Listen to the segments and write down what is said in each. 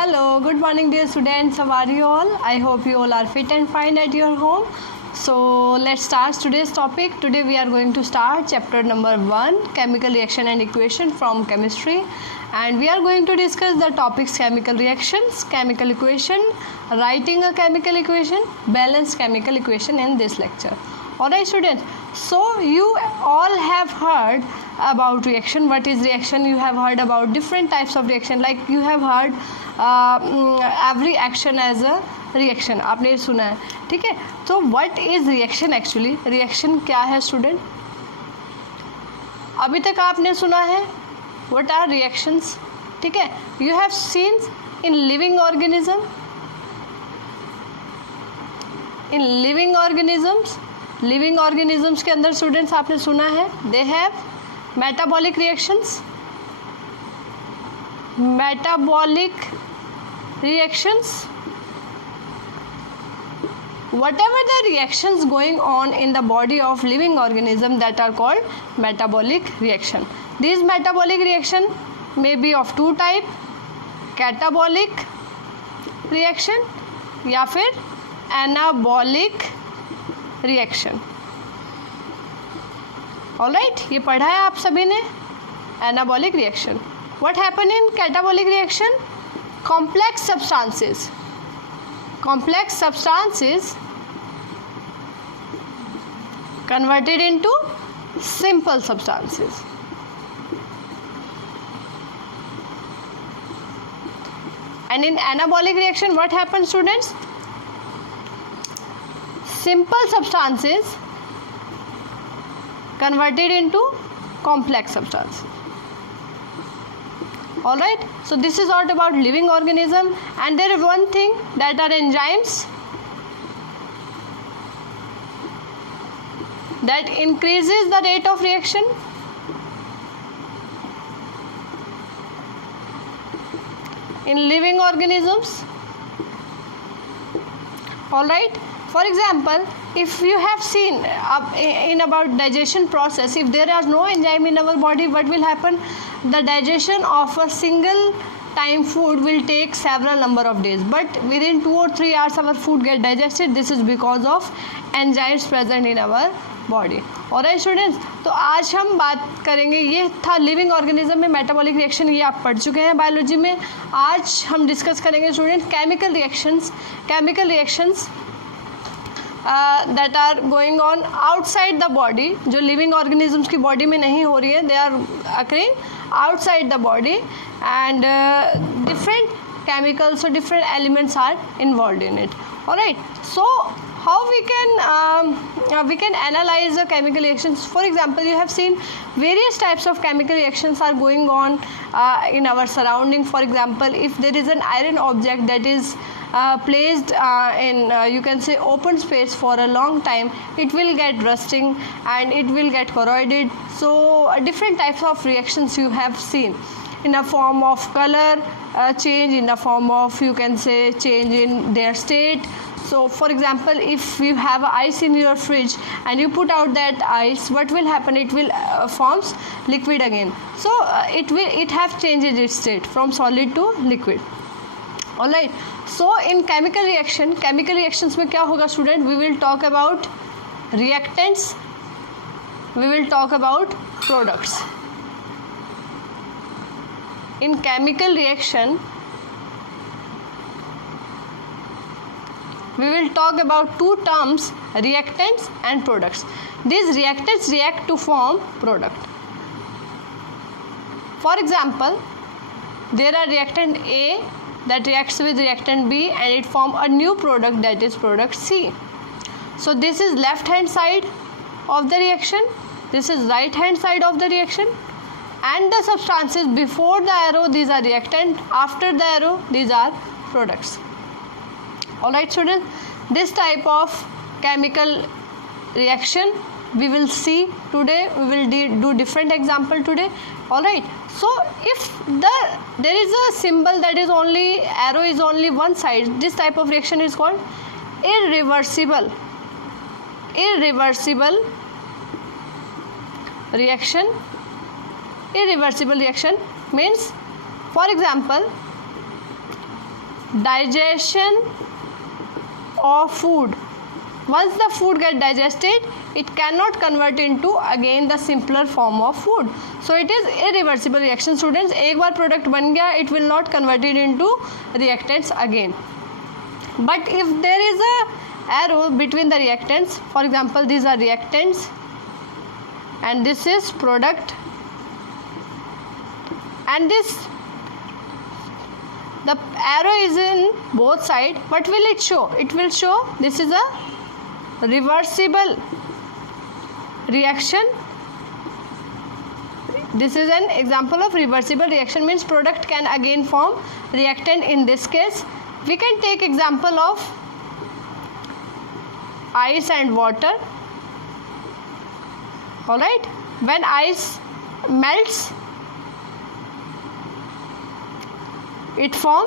Hello, good morning dear students. How are you all? I hope you all are fit and fine at your home. So let's start today's topic. Today we are going to start chapter number 1, chemical reaction and equation from chemistry, and we are going to discuss the topics chemical reactions, chemical equation, writing a chemical equation, balanced chemical equation in this lecture. Alright students, so you all have heard about reaction. What is reaction? You have heard about different types of reaction, like you have heard every action as a reaction आपने सुना है, ठीक है. तो what is reaction actually? Reaction क्या है student? अभी तक आपने सुना है व्हाट आर रिएक्शंस, ठीक है. You have seen in living organism, in living organisms के अंदर स्टूडेंट्स आपने सुना है they have metabolic reactions. Whatever the reactions going on in the body of living organism that are called metabolic reaction. These metabolic reaction may be of two type, catabolic reaction या फिर anabolic reaction. Alright, ये पढ़ा है आप सभी ने. Anabolic reaction. What happen in catabolic reaction? Complex substances converted into simple substances. And in anabolic reaction what happens students? Simple substances converted into complex substances. Alright, so this is all about living organism, and there is one thing that are enzymes that increases the rate of reaction. In living organisms. Alright, for example, if you have seen in about digestion process, if there is no enzyme in our body, what will happen? The digestion of a single time food will take several number of days, but within 2 or 3 hours our food get digested. This is because of enzymes present in our body. और students, तो आज हम बात करेंगे, ये था living organism में metabolic reaction, ये आप पढ़ चुके हैं बायोलॉजी में. आज हम डिस्कस करेंगे student chemical reactions that are going on outside the body, जो लिविंग ऑर्गेनिजम्स की बॉडी में नहीं हो रही है. They are occurring outside the body, and different chemicals or different elements are involved in it. Alright, so how we can analyze the chemical reactions? For example, you have seen various types of chemical reactions are going on in our surrounding. For example, if there is an iron object that is placed in you can say open space for a long time, it will get rusting and it will get corroded. So different types of reactions you have seen in a form of color change, in a form of you can say change in their state. So for example, if you have ice in your fridge and you put out that ice, what will happen? It will forms liquid again. So it have changed its state from solid to liquid. Alright, so in chemical reactions में क्या होगा student? We will talk about reactants, we will talk about products. In chemical reaction we will talk about two terms, reactants and products. These reactants react to form product. For example, there are reactant A that reacts with reactant B and it form a new product, that is product C. So this is left hand side of the reaction, this is right hand side of the reaction, and the substances before the arrow, these are reactant, after the arrow, these are products. Alright students, this type of chemical reaction we will see today. We will do different example today. Alright, so if there is a symbol that is only arrow is only one side, this type of reaction is called irreversible reaction. Irreversible reaction means, for example, digestion of food. Once the food get digested, it cannot convert into again the simpler form of food. So it is irreversible reaction students. एक बार product बन गया, it will not convert it into reactants again. But if there is a arrow between the reactants, for example these are reactants and this is product, and this, the arrow is in both sides, what will it show? It will show this is a reversible reaction. This is an example of reversible reaction, means product can again form reactant. In this case we can take example of ice and water. All right, when ice melts, it form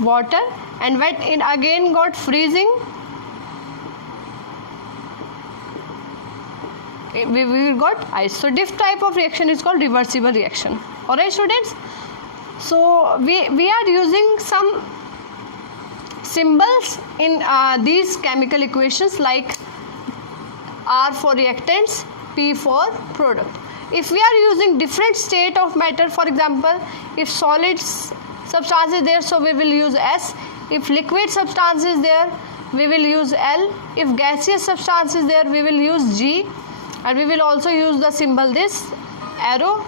water, and when it again got freezing, we will got ice. So this type of reaction is called reversible reaction. All right students, so we are using some symbols in these chemical equations, like R for reactants, P for product. If we are using different state of matter, for example if solid substance is there, so we will use S. If liquid substance is there, we will use L. If gaseous substance is there, we will use G, and we will also use the symbol this arrow.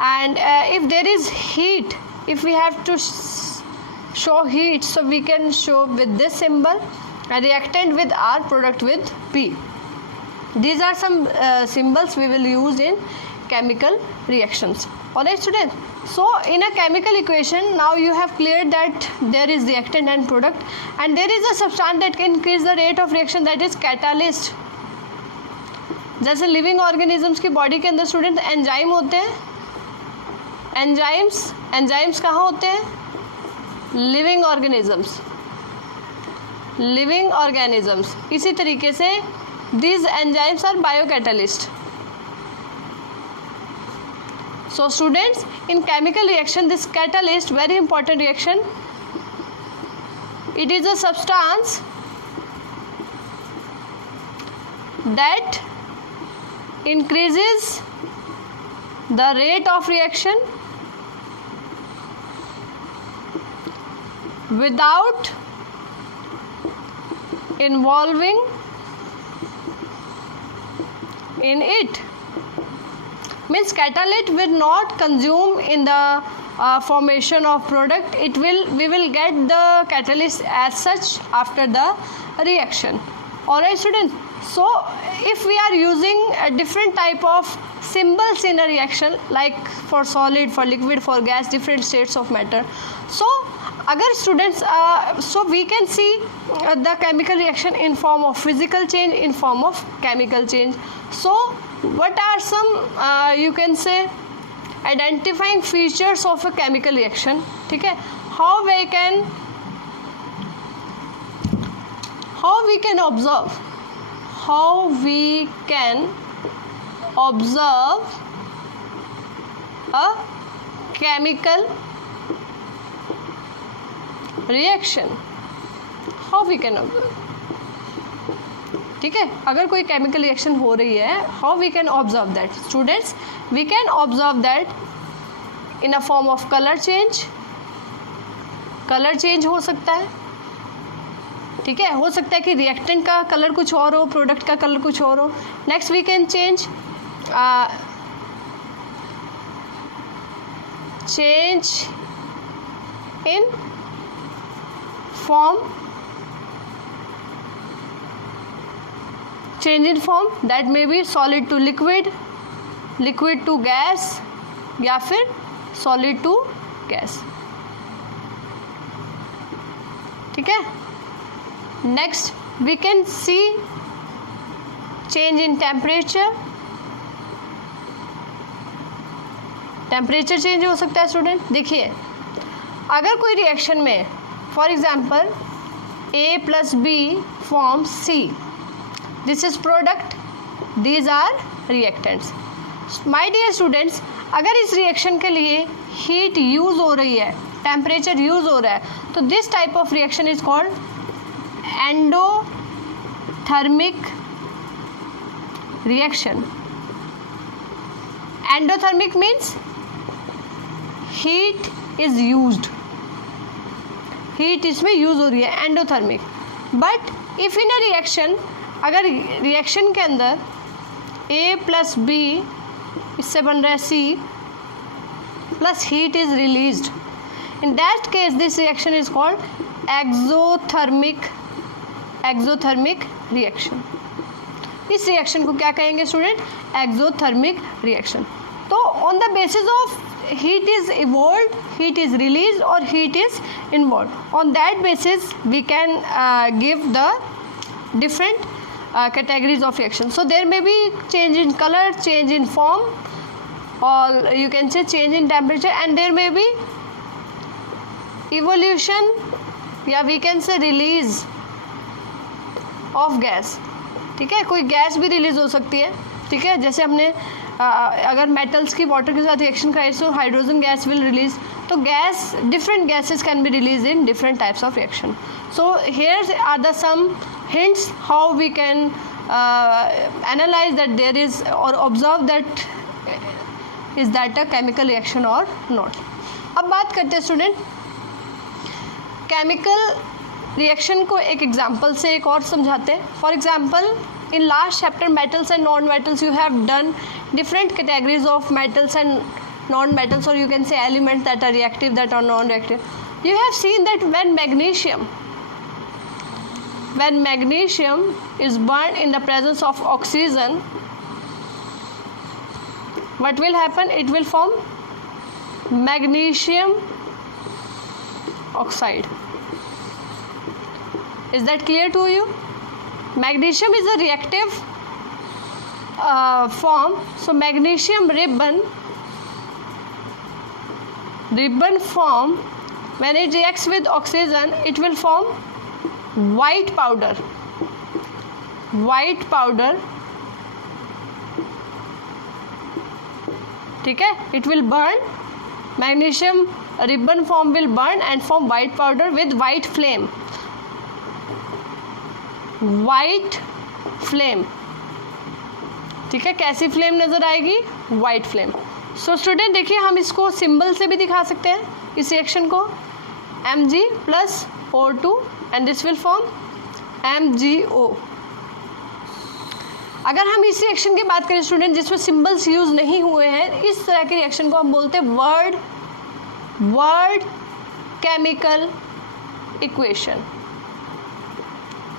And if there is heat, if we have to show heat, so we can show with this symbol, a reactant with R, product with P. These are some symbols we will use in chemical reactions. Alright students, so in a chemical equation now you have cleared that there is reactant and product, and there is a substance that can increase the rate of reaction, that is catalyst. जैसे living organisms की body के अंदर student enzyme होते हैं, enzymes कहाँ होते हैं? Living organisms. इसी तरीके से these enzymes are biocatalyst. So students, in chemical reaction, this catalyst, very important reaction, it is a substance that increases the rate of reaction without involving in it. Means catalyst will not consume in the formation of product. We will get the catalyst as such after the reaction. Alright students, so if we are using a different type of symbols in a reaction, like for solid, for liquid, for gas, different states of matter, so अगर students so we can see the chemical reaction in form of physical change, in form of chemical change. So what are some you can say identifying features of a chemical reaction? ठीक है, how we can observe a chemical reaction. How we can observe? ठीक है, अगर कोई chemical reaction हो रही है, how we can observe that? Students, we can observe that in a form of colour change. Colour change हो सकता है, ठीक है, हो सकता है कि रिएक्टेंट का कलर कुछ और हो, प्रोडक्ट का कलर कुछ और हो. Next we can change in form, change in form, that may be solid to liquid, liquid to gas, या फिर solid to gas. ठीक है. Next we can see change in temperature. Temperature change हो सकता है स्टूडेंट. देखिए, अगर कोई रिएक्शन में for example A plus B forms C, this is product, these are reactants. My dear students, अगर इस रिएक्शन के लिए हीट यूज़ हो रही है टेम्परेचर यूज हो रहा है, तो this type of reaction is called endothermic reaction. Endothermic means heat is used, heat इसमें यूज हो रही है, endothermic. But if in a reaction, अगर रिएक्शन के अंदर A प्लस B, इससे बन रहा है C, plus heat is released, in that case this reaction is called exothermic reaction. इस रिएक्शन को क्या कहेंगे स्टूडेंट? Exothermic reaction. तो on the basis of heat is evolved, heat is released or heat is involved, on that basis we can give the different categories of reaction. So there may be change in color, change in form, or you can say change in temperature, and there may be evolution, या we can say release of gas. ठीक है, कोई gas भी release हो सकती है. ठीक है, जैसे हमने अगर मेटल्स की वाटर के साथ रिएक्शन कराई तो हाइड्रोजन गैस विल रिलीज. तो gas, different gases can be release in different types of reaction. So here are the some hints how we can analyze that there is or observe that is that a chemical reaction or not. अब बात करते हैं student chemical reaction को एक example से एक और समझाते हैं. For example in last chapter metals and non-metals you have done different categories of metals and non-metals, or you can say elements that are reactive, that are non-reactive. You have seen that when magnesium is burned in the presence of oxygen, what will happen? It will form magnesium oxide. Is that clear to you? Magnesium is a reactive form. So magnesium ribbon form, when it reacts with oxygen, it will form white powder. ठीक है, it will burn. Magnesium ribbon form will burn and form white powder with white flame. ठीक है, कैसी flame नजर आएगी? White flame. So student देखिए, हम इसको सिंबल से भी दिखा सकते हैं इस रिएक्शन को, Mg+O2 and this will form MgO. अगर हम इस रिएक्शन की बात करें स्टूडेंट जिसमें सिंबल्स यूज नहीं हुए हैं, इस तरह के रिएक्शन को हम बोलते हैं word chemical equation.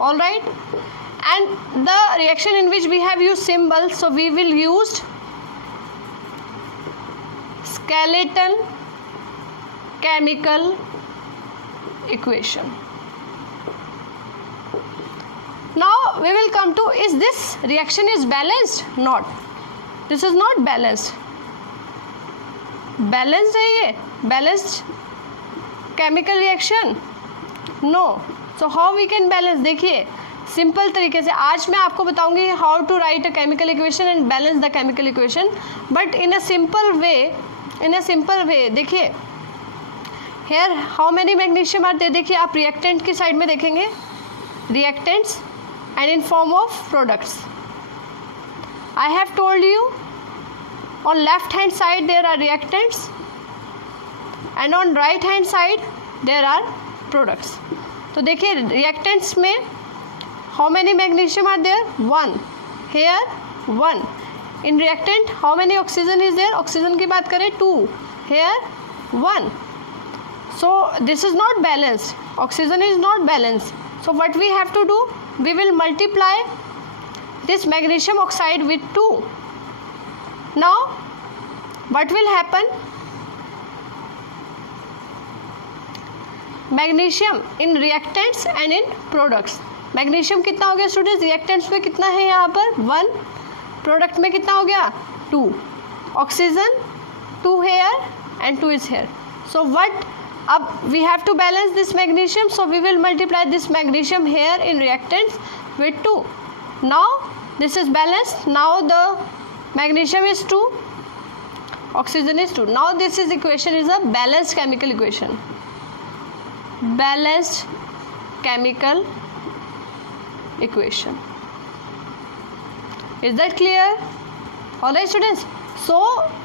All right, and the reaction in which we have used symbols, so we will use skeleton chemical equation. Now we will come to, is this reaction is balanced? Not. This is not balanced. Balanced है ये? Balanced chemical reaction? No. So how we can balance? देखिए simple तरीके से आज मैं आपको बताऊंगी how to write a chemical equation and balance the chemical equation, but in a simple way. देखिए here how many magnesium are there. देखिए आप रिएक्टेंट की साइड में देखेंगे, reactants and in form of products. I have told you on left hand side there are reactants and on right hand side there are products. तो देखिए reactants में how many magnesium are there? 1. Here 1. In reactant how many oxygen is there? Oxygen की बात करें 2. Here 1. So this is not balanced. Oxygen is not balanced. So what we have to do? We will multiply this magnesium oxide with 2. Now what will happen? Magnesium in reactants and in products. Magnesium कितना हो गया students? Reactants में कितना है यहाँ पर? 1. Product में कितना हो गया? 2. Oxygen 2 here and 2 is here. So what, अब we have to balance this magnesium, so we will multiply this magnesium here in reactants with 2. Now this is balanced. Now the magnesium is 2, oxygen is 2. Now this is equation is a balanced chemical equation. Balanced chemical equation. Is that clear? Alright students. So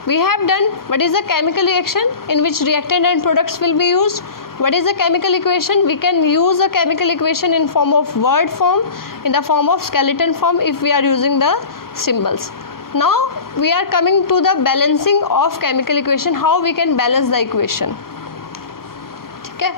we have done what is the chemical reaction in which reactant and products will be used. What is the chemical equation? We can use a chemical equation in form of word form, in the form of skeleton form if we are using the symbols. Now we are coming to the balancing of chemical equation, how we can balance the equation. ठीक है?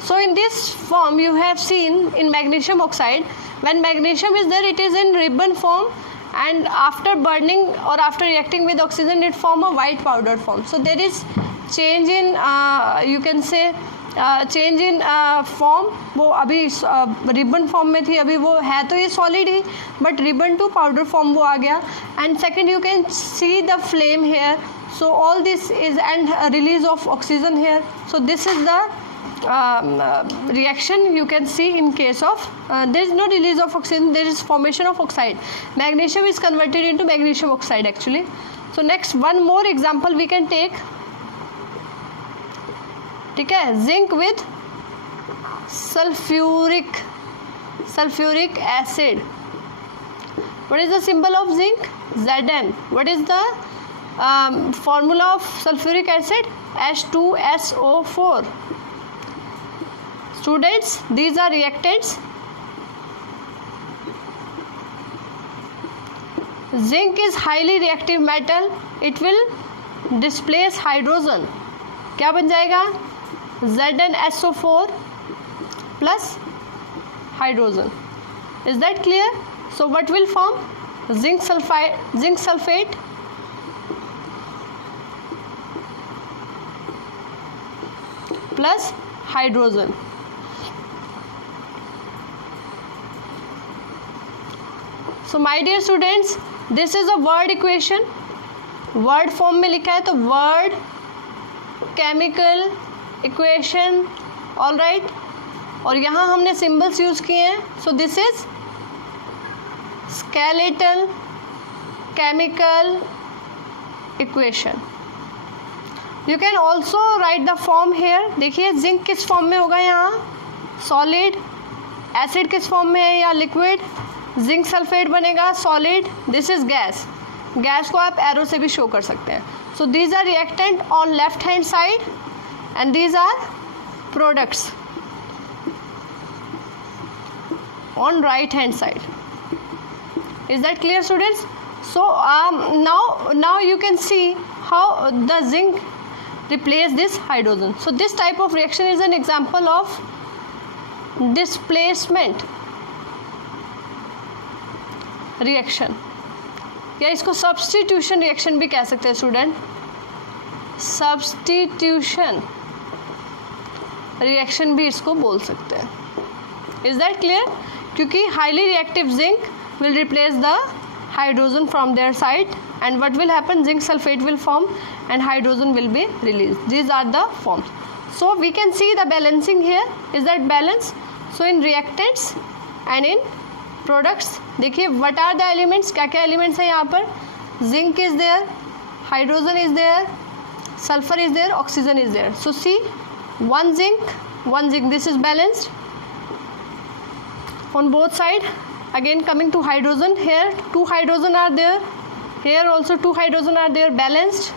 So in this form you have seen in magnesium oxide, when magnesium is there it is in ribbon form, and after burning or after reacting with oxygen it form a white powder form. So there is change in you can say change in form. वो अभी ribbon form में थी, अभी वो है तो ये solid he, but ribbon to powder form वो आ गया. And second you can see the flame here. So all this is and release of oxygen here. So this is the reaction you can see in case of there is no release of oxygen, there is formation of oxide. Magnesium is converted into magnesium oxide actually. So next one more example we can take. ठीक है, zinc with sulfuric acid. What is the symbol of zinc? Zn. What is the formula of sulfuric acid? H2SO4. Students, these are reactants. Zinc is highly reactive metal. It will displace hydrogen. क्या बन जाएगा? ZnSO4 plus hydrogen. Is that clear? So what will form? Zinc sulfate plus hydrogen. So my dear students, this is a word equation. Word form में लिखा है तो word chemical equation, all right. और यहाँ हमने symbols use किए हैं. So this is skeletal chemical equation. You can also write the form here. देखिए zinc किस form में होगा यहाँ? Solid. Acid किस form में है या liquid? जिंक सल्फेट बनेगा solid. This is gas. Gas को आप एरो से भी शो कर सकते हैं. So these are reactant on left hand side and these are products on right hand side. Is that clear students? So now you can see how the zinc replace this hydrogen. So this type of reaction is an example of displacement reaction, या इसको substitution reaction भी कह सकते हैं student. Substitution reaction भी इसको बोल सकते हैं. Is that clear? क्योंकि highly reactive zinc will replace the hydrogen from there side and what will happen? Zinc sulphate will form and hydrogen will be release. These are the forms. So we can see the balancing here. Is that balance? So in reactants and in products देखिए what are the elements, क्या क्या elements हैं यहाँ पर? Zinc is there, hydrogen is there, sulphur is there, oxygen is there. So see one zinc, this is balanced on both side. Again coming to hydrogen, here 2 hydrogen are there, here also 2 hydrogen are there, balanced.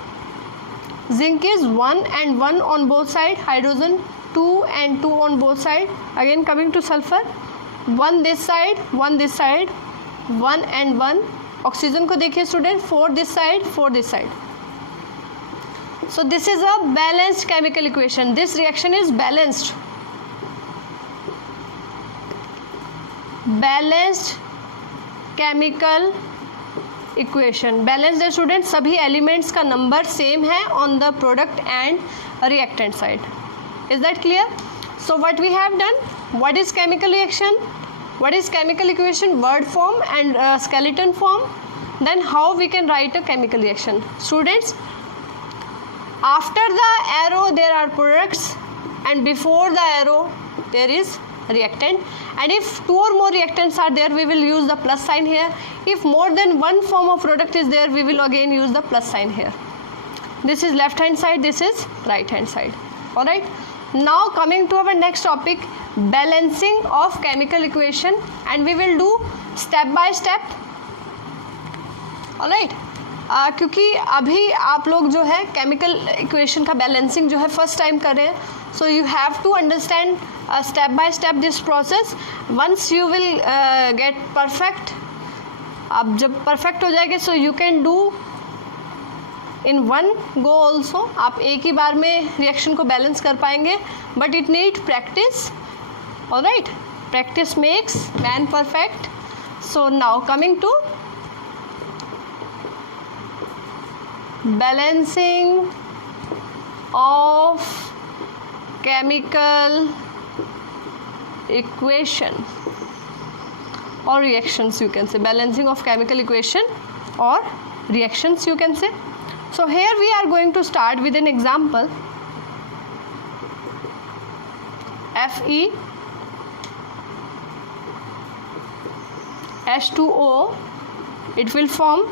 Zinc is 1 and 1 on both side, hydrogen 2 and 2 on both side. Again coming to sulfur, 1 this side, 1 this side, 1 and 1. Oxygen को देखिए student, 4 this side, 4 this side. So this is a balanced chemical equation. This reaction is balanced. Balanced chemical equation. Balanced है student, सभी elements का number same है on the product and reactant side. Is that clear? So what we have done? What is chemical reaction? What is chemical equation? Word form and skeleton form. Then how we can write a chemical reaction? Students, after the arrow there are products and before the arrow there is reactant, and if 2 or more reactants are there, we will use the plus sign here. If more than one form of product is there, we will again use the plus sign here. This is left hand side, this is right hand side. All right, now coming to our next topic, balancing of chemical equation, and we will do step by step. all right, क्योंकि अभी आप लोग जो है chemical equation का balancing जो है first time कर रहे हैं, so you have to understand step by step this process. Once you will get perfect, आप जब परफेक्ट हो जाएंगे, so you can do in one go also. आप एक ही बार में रिएक्शन को बैलेंस कर पाएंगे, but it need practice. All right, practice makes man perfect. So now coming to balancing of chemical equation or reactions, you can say balancing of chemical equation or reactions, you can say. So here we are going to start with an example. Fe H2O, it will form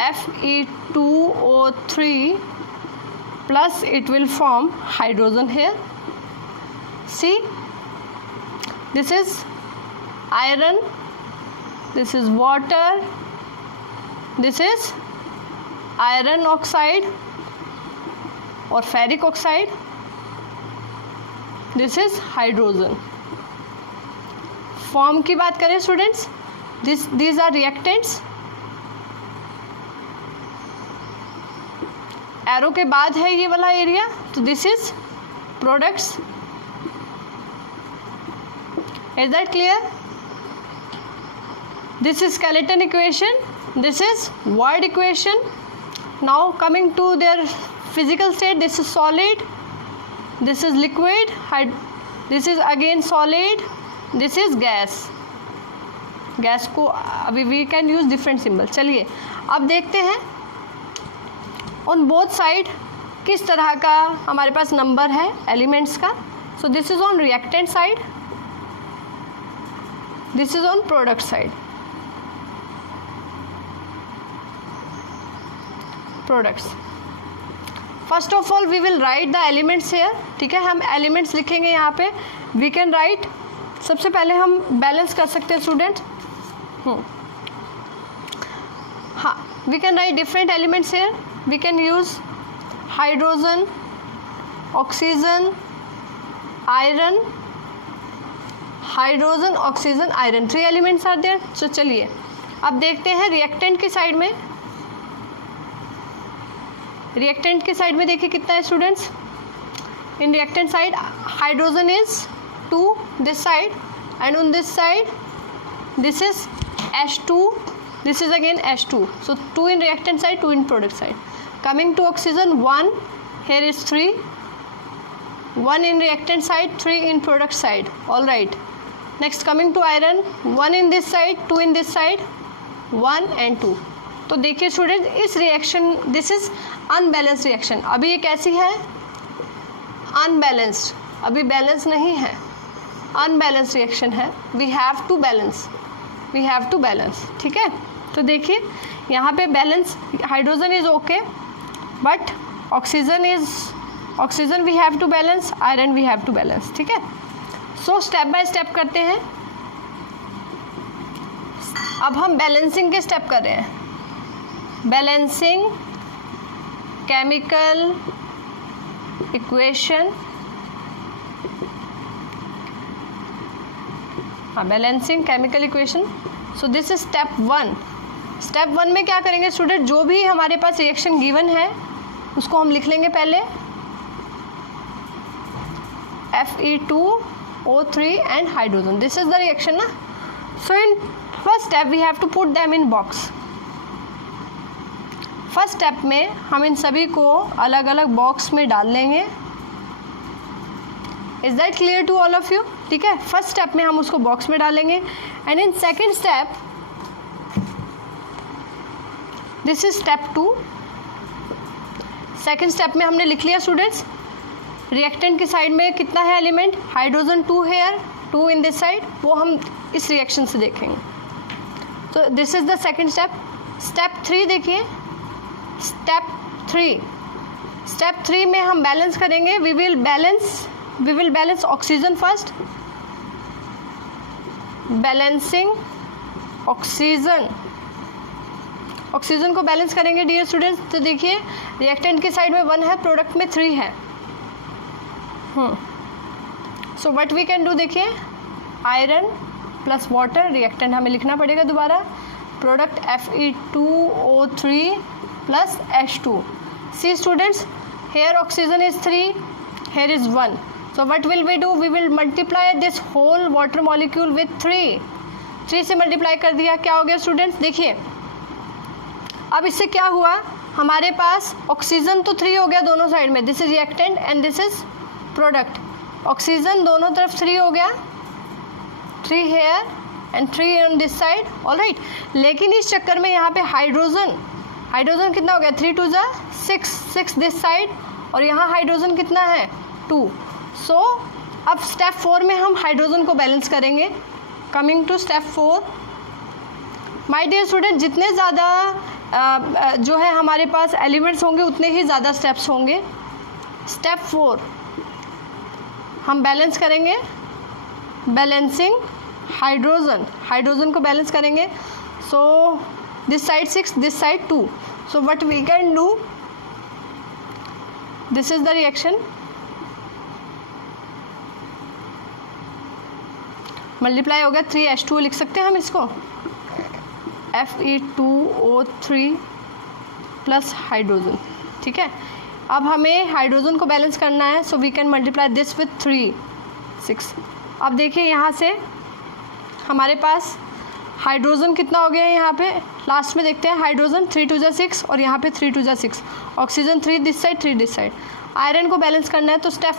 Fe2O3 plus it will form hydrogen here. See, this is iron, this is water, this is iron oxide or ferric oxide, this is hydrogen. Form की बात करें students, these are reactants. Arrow के बाद है ये वाला area, तो this is products. Is that clear? This is skeleton equation, this is word equation. Now coming to their physical state, this is solid, this is liquid, this is again solid, this is gas. Gas को अभी we can use different symbol. चलिए अब देखते हैं on both side किस तरह का हमारे पास नंबर है एलिमेंट्स का. So this is on reactant side, this is on product side. Products, first of all we will write the elements here. ठीक है, हम एलिमेंट्स लिखेंगे यहाँ पे. वी कैन राइट, सबसे पहले हम बैलेंस कर सकते हैं स्टूडेंट. हाँ, we can write different elements here. We can use hydrogen, oxygen, iron, hydrogen, oxygen, iron. 3 elements are there. So चलिए अब देखते हैं रिएक्टेंट की साइड में. रिएक्टेंट की साइड में देखिए कितना है students. In reactant side hydrogen is 2 this side, and on this side this is H2, this is again H2. So 2 in reactant side, 2 in product side. Coming to oxygen, 1, here is 3, 1 in reactant side, 3 in product side. All right, next coming to iron, 1 in this side, 2 in this side, 1 and 2. तो देखिए student, इस reaction, this is unbalanced reaction. अभी ये कैसी है? Unbalanced, अभी balance नहीं है, अनबैलेंस्ड रिएक्शन है. We have to balance, we have to balance. ठीक है, तो देखिए यहाँ पे balance, hydrogen is okay, but oxygen we have to balance, iron we have to balance. ठीक है, सो स्टेप बाय स्टेप करते हैं. अब हम बैलेंसिंग के स्टेप कर रहे हैं. बैलेंसिंग केमिकल इक्वेशन, हाँ, balancing chemical equation. So this is step 1. Step 1 में क्या करेंगे स्टूडेंट, जो भी हमारे पास रिएक्शन गिवन है उसको हम लिख लेंगे पहले. Fe2O3 and hydrogen, this is the reaction ना. So in first step we have to put them in box. First step में हम इन सभी को अलग अलग बॉक्स में डाल लेंगे. Is that clear to all of you? ठीक है, फर्स्ट स्टेप में हम उसको बॉक्स में डालेंगे. And in second step, this is step 2. Second step में हमने लिख लिया स्टूडेंट्स. रिएक्टेंट की साइड में कितना है element, hydrogen 2 here, 2 in this side, वो हम इस रिएक्शन से देखेंगे। तो this is the second step. Step 3 देखिए, स्टेप 3 में हम बैलेंस करेंगे। We will balance oxygen first, balancing oxygen को बैलेंस करेंगे डियर स्टूडेंट्स। तो देखिए रिएक्टेंट की साइड में 1 है, प्रोडक्ट में 3 है। So what we can do, देखिए आयरन प्लस वाटर, रिएक्टेंट हमें लिखना पड़ेगा दोबारा, product Fe2O3 plus H2। See students, here oxygen is 3, here is 1. So what will we do? We will multiply this whole water molecule with 3. 3 से multiply कर दिया, क्या हो गया स्टूडेंट्स, देखिए अब इससे क्या हुआ, हमारे पास ऑक्सीजन तो 3 हो गया दोनों साइड में, this is reactant and this is product. Oxygen दोनों तरफ 3 हो गया, 3 here and 3 on this side, alright. लेकिन इस चक्कर में यहाँ पे हाइड्रोजन कितना हो गया, 3 2 जा 6 दिस साइड, और यहाँ हाइड्रोजन कितना है 2। सो अब स्टेप 4 में हम हाइड्रोजन को बैलेंस करेंगे। Coming to step 4, my dear student, जितने ज़्यादा जो है हमारे पास एलिमेंट्स होंगे उतने ही ज़्यादा स्टेप्स होंगे। स्टेप 4 हम बैलेंस करेंगे, बैलेंसिंग हाइड्रोजन को बैलेंस करेंगे। सो this side 6, this side 2. So what we can do, this is the reaction, multiply हो गया 3H2O, लिख सकते हैं हम इसको Fe2O3 प्लस हाइड्रोजन, ठीक है। अब हमें हाइड्रोजन को बैलेंस करना है, so we can multiply this with 3 6। अब देखिए यहाँ से हमारे पास हाइड्रोजन कितना हो गया है, यहाँ पे लास्ट में देखते हैं, हाइड्रोजन 3 2 जा 6 और यहाँ पे 3 2 जा 6, oxygen 3 this side 3 this side. Iron को बैलेंस करना है, तो स्टेप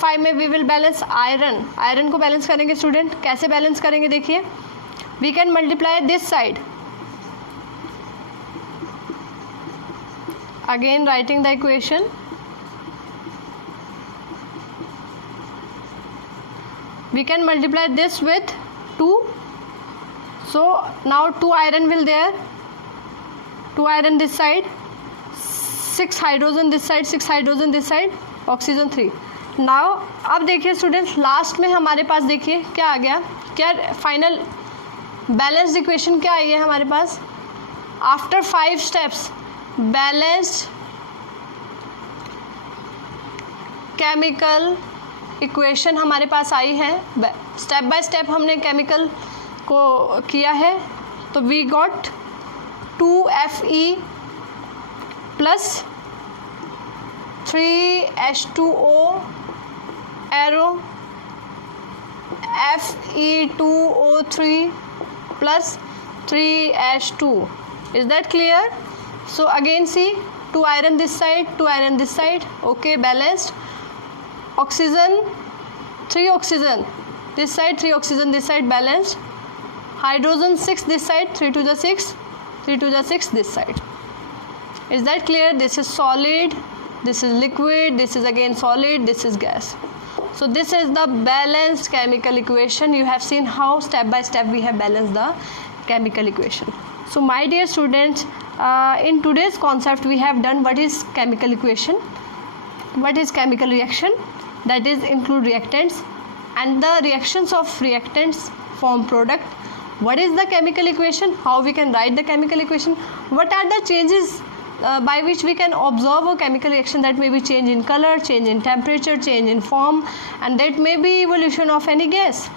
5 में वी विल बैलेंस आयरन को बैलेंस करेंगे स्टूडेंट। कैसे बैलेंस करेंगे, देखिए we can multiply this side, again writing the equation, we can multiply this with 2. So now 2 iron will there, 2 iron this side, 6 hydrogen this side, 6 hydrogen this side, oxygen 3. now अब देखिए students, last में हमारे पास देखिए क्या आ गया, क्या final balanced equation क्या आई है हमारे पास, after 5 steps balanced chemical equation हमारे पास आई है। स्टेप बाय स्टेप हमने केमिकल को किया है। तो we got 2Fe plus 3H2O arrow, Fe2O3 plus 3H2. Is that clear? So again see, 2 iron this side, 2 iron this side, okay, balanced. Oxygen, 3 oxygen this side, 3 oxygen this side, balanced. Hydrogen 6 this side, 3 to the 6, 3 to the 6 this side. Is that clear? This is solid, this is liquid, this is again solid, this is gas. So this is the balanced chemical equation. You have seen how step by step we have balanced the chemical equation. So my dear students, in today's concept we have done what is chemical equation, what is chemical reaction, that is include reactants and the reactions of reactants form product. What is the chemical equation, how we can write the chemical equation, what are the changes by which we can observe a chemical reaction, that may be change in color, change in temperature, change in form, and that may be evolution of any gas.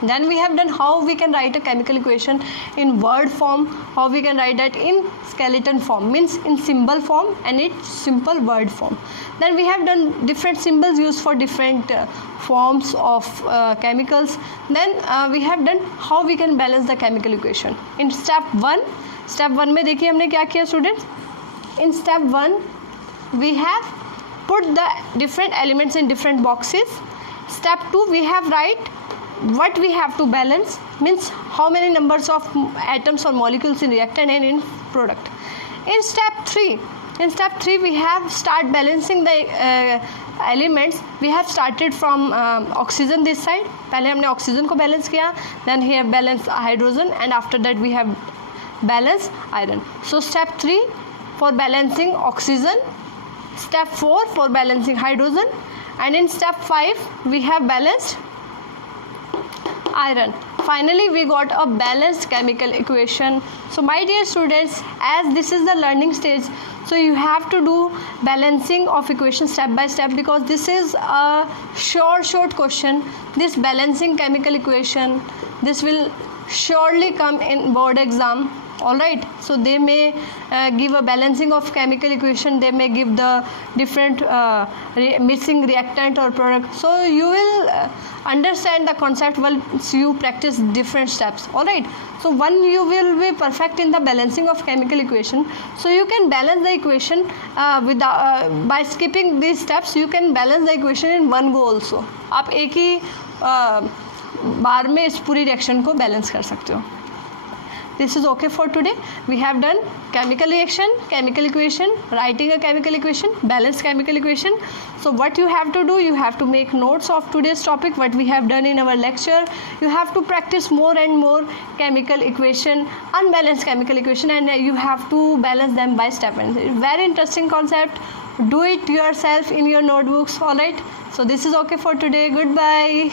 Then we have done how we can write a chemical equation in word form, how we can write that in skeleton form, means in symbol form and its simple word form. Then we have done different symbols used for different forms of chemicals. Then we have done how we can balance the chemical equation. In step 1 में देखिए हमने क्या किया students. In step 1 we have put the different elements in different boxes. Step 2 we have write what we have to balance, means how many numbers of atoms or molecules in reactant and in product. In step 3 In step 3 we have start balancing the elements. We have started from oxygen this side. पहले हमने oxygen को balance किया, then he have balanced hydrogen, and after that we have balanced iron. So step 3 for balancing oxygen, step 4 for balancing hydrogen, and in step 5 we have balanced iron. Finally we got a balanced chemical equation. So my dear students, as this is the learning stage, so you have to do balancing of equation step by step, because this is a short question. This balancing chemical equation, this will surely come in board exam. Alright, so they may give a balancing of chemical equation, they may give the different mixing reactant or product. So you will understand the concept once you practice different steps. Alright, so when you will be perfect in the balancing of chemical equation, so you can balance the equation by skipping these steps. You can balance the equation in one go also. आप एक ही बार में इस पूरी reaction को balance कर सकते हो. This is okay for today. We have done chemical reaction, chemical equation, writing a chemical equation, balanced chemical equation. So what you have to do, you have to make notes of today's topic, what we have done in our lecture. You have to practice more and more chemical equation, unbalanced chemical equation, and you have to balance them by step. And very interesting concept. Do it yourself in your notebooks. Alright. So this is okay for today. Goodbye.